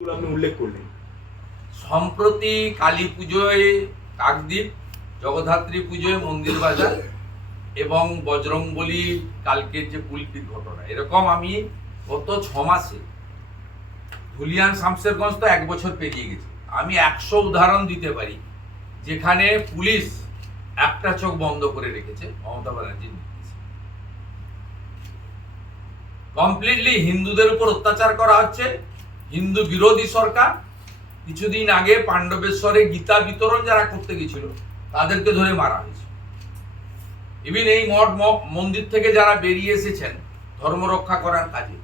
আপনি উল্লেখ করলেন। সম্প্রতি কালী পুজোয় কাকদ্বীপ, জগদ্ধাত্রী পুজোয় মন্দির বাজার এবং বজরংবলী কালকের যে পুলকির ঘটনা। এরকম আমি গত ছ মাসে ধুলিয়ান শামশেরগঞ্জ তো এক বছর পেরিয়ে গেছে। আমি একশো উদাহরণ দিতে পারি। যেখানে পুলিশ একটা চোখ বন্ধ করে রেখেছে, মমতা ব্যানার্জির কমপ্লিটলি হিন্দুদের উপর অত্যাচার করা হচ্ছে হিন্দু বিরোধী সরকার কিছুদিন আগে পাণ্ডবেশ্বরে গীতা বিতরণ যারা করতে গেছিল তাদেরকে ধরে মারা হয়েছে। ইভিন এই মঠ মন্দির থেকে যারা বেরিয়ে এসেছেন ধর্ম রক্ষা করার কাজে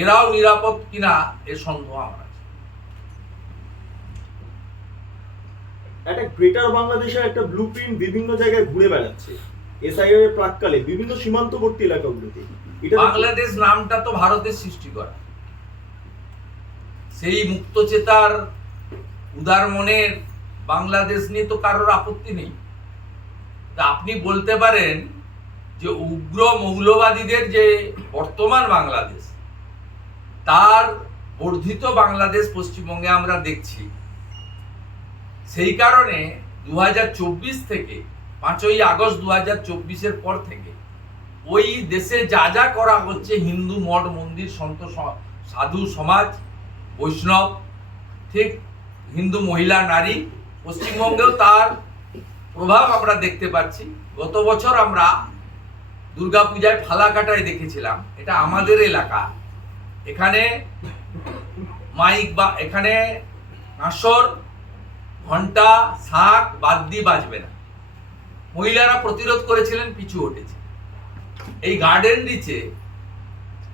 এরাও নিরাপদ কিনা এ সন্দেহ আমার আছে। একটা গ্রেটার বাংলাদেশের একটা ব্লু বিভিন্ন জায়গায় ঘুরে বেড়াচ্ছে। এসআইআর এর প্রাককালে বিভিন্ন সীমান্তবর্তী এলাকাগুলোতে। বাংলাদেশ নামটা তো ভারতের সৃষ্টি করা। সেই মুক্তচেতার উদার মনের বাংলাদেশ নিয়ে তো কারোর আপত্তি নেই। তা আপনি বলতে পারেন যে উগ্র মৌলবাদীদের যে বর্তমান বাংলাদেশ, তার বর্ধিত বাংলাদেশ পশ্চিমবঙ্গে আমরা দেখছি। সেই কারণে দু হাজার চব্বিশ থেকে পাঁচই আগস্ট দু হাজার চব্বিশের পর থেকে ওই দেশে যা যা করা হচ্ছে, হিন্দু মঠ, মন্দির, সন্ত সাধু সমাজ বৈষ্ণব, ঠিক হিন্দু মহিলা, নারী, পশ্চিমবঙ্গেও তার প্রভাব আমরা দেখতে পাচ্ছি। গত বছর আমরা দুর্গাপূজায় ফালাকাটায় দেখেছিলাম। এটা আমাদের এলাকা। এখানে মাইক বা, এখানে কাঁসর ঘণ্টা শাক বাদ্যি বাজবে না। মহিলারা প্রতিরোধ করেছিলেন, পিছু উঠেছে এই গার্ডেন রিচে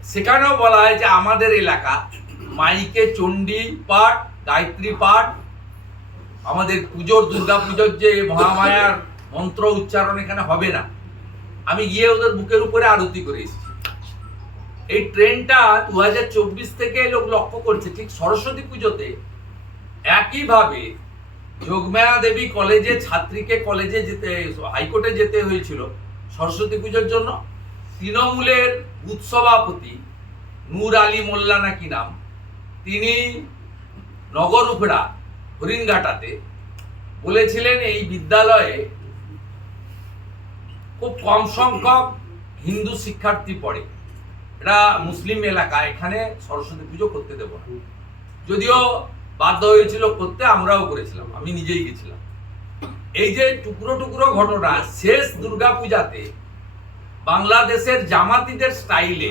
সেখানেও বলা হয় যে আমাদের এলাকা মাইকে চণ্ডী পাঠ, গায়ত্রী পাঠ, আমাদের পুজোর দুর্গা পুজোর যে মহামায়ার মন্ত্র উচ্চারণ এখানে হবে না। আমি গিয়ে ওদের বুকের উপরে আরতি করে এসেছি। এই ট্রেনটা দু থেকে লোক লক্ষ্য করছে, ঠিক সরস্বতী পুজোতে। একইভাবে যোগমায়া দেবী কলেজে, ছাত্রীকে কলেজে যেতে, হাইকোর্টে যেতে হয়েছিল সরস্বতী পুজোর জন্য। তৃণমূলের উৎসভাপতি সভাপতি নূর আলী মোল্লা নাকি নাম? তিনি নগর উপড়া, হরিণঘাটাতে বলেছিলেন, এই বিদ্যালয়ে খুব কম সংখ্যক হিন্দু শিক্ষার্থী পড়ে। এটা মুসলিম এলাকা, এখানে সরস্বতী পুজো করতে দেবো না। যদিও বাধ্য হয়েছিল করতে, আমরাও করেছিলাম, আমি নিজেই গেছিলাম। এই যে টুকরো টুকরো ঘটনা, শেষ দুর্গা পূজাতে বাংলাদেশের জামাতিদের স্টাইলে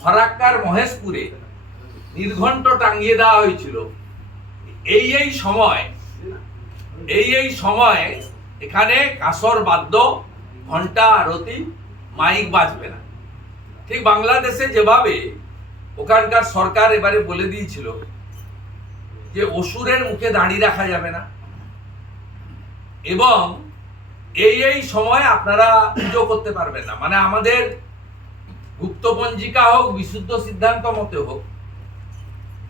ফরাক্কার মহেশপুরে নির্ঘণ্ট টাঙিয়ে দেওয়া হয়েছিল। এই এই সময়, এই এই সময় এখানে কাসর বাদ্য ঘণ্টা আরতি, মাইক বাজবে না। ঠিক বাংলাদেশে যেভাবে ওখানকার সরকার এবারে বলে দিয়েছিল যে অসুরের মুখে দাঁড়িয়ে রাখা যাবে না। এবং এই এই সময় আপনারা পুজো করতে পারবেন না। মানে আমাদের গুপ্ত পঞ্জিকা হোক, বিশুদ্ধ সিদ্ধান্ত মতে হোক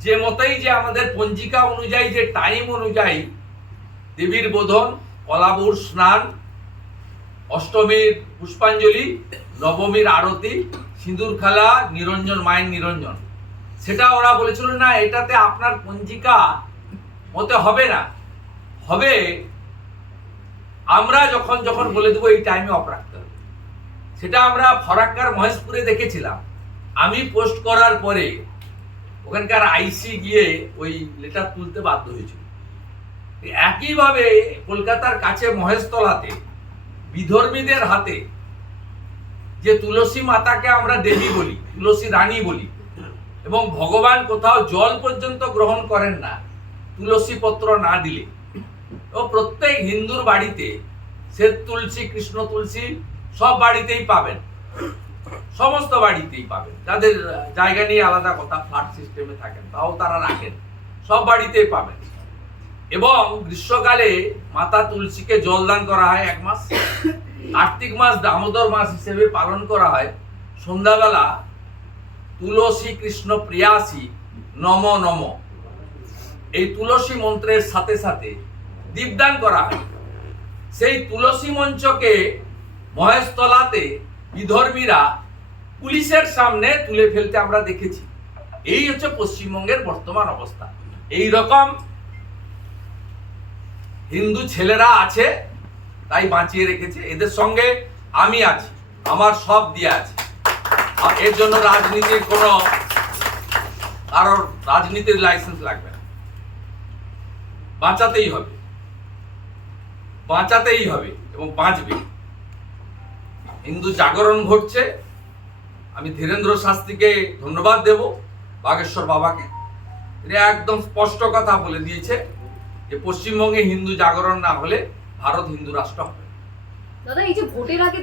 যে মতেই যে আমাদের পঞ্জিকা অনুযায়ী, যে টাইম অনুযায়ী দেবীর বোধন, কলাবুর স্নান, অষ্টমীর পুষ্পাঞ্জলি, নবমীর আরতি, সিঁদুর খেলা, নিরঞ্জন, মায়ের নিরঞ্জন। সেটা ওরা বলেছিল, না, এটাতে আপনার পঞ্জিকা মতে হবে না। হবে, আমরা যখন যখন বলে দেবো, এই টাইমে অফ রাখতে হবে সেটা আমরা ফরাক্কার মহেশপুরে দেখেছিলাম। আমি পোস্ট করার পরে ওখানকার আইসি গিয়ে ওই লেটার তুলতে বাধ্য হয়েছিল। একইভাবে কলকাতার কাছে মহেশতলাতে বিধর্মীদের হাতে যে তুলসী মাতাকে আমরা দেবী বলি, তুলসী রানী বলি, এবং ভগবান কোথাও জল পর্যন্ত গ্রহণ করেন না, তুলসী পত্র না দিলে। ও প্রত্যেক হিন্দুর বাড়িতে শ্বেত তুলসী, কৃষ্ণ তুলসী সব বাড়িতেই পাবেন। সমস্ত বাড়িতেই পাবেন। যাদের জায়গা নিয়ে আলাদা কথা, ফ্ল্যাট সিস্টেমে থাকেন, তাও তারা রাখেন। সব বাড়িতেই পাবেন। এবং গ্রীষ্মকালে মাতা তুলসীকে জলদান করা হয় এক মাস। কার্তিক মাস দামোদর মাস হিসেবে পালন করা হয়। সন্ধ্যাবেলা তুলসী কৃষ্ণ প্রিয়াসী নম নম। এই তুলসী মন্ত্রের সাথে সাথে দীপদান করা হয়। সেই তুলসী মঞ্চকে মহেশতলাতে বিধর্মীরা পুলিশের সামনে তুলে ফেলতে আমরা দেখেছি। এই হচ্ছে পশ্চিমবঙ্গের বর্তমান অবস্থা। এই রকম হিন্দু ছেলেরা আছে, তাই বাঁচিয়ে রেখেছে। এদের সঙ্গে আমি আছি, আমার সব দিয়ে আছে। আর এর জন্য রাজনীতির কোনো কারোর রাজনীতির লাইসেন্স লাগবে না। বাঁচাতেই হবে। বাঁচাতেই হবে এবং বাঁচবে। হিন্দু জাগরণ ঘটছে, আমি ধীরেন্দ্র শাস্ত্রীকে ধন্যবাদ দেব, বাগেশ্বর বাবাকে। এটা একদম স্পষ্ট কথা বলে দিয়েছে যে পশ্চিমবঙ্গে হিন্দু জাগরণ না হলে ভারত হিন্দু রাষ্ট্র হবে। দাদা, এই যে ভোটের আগে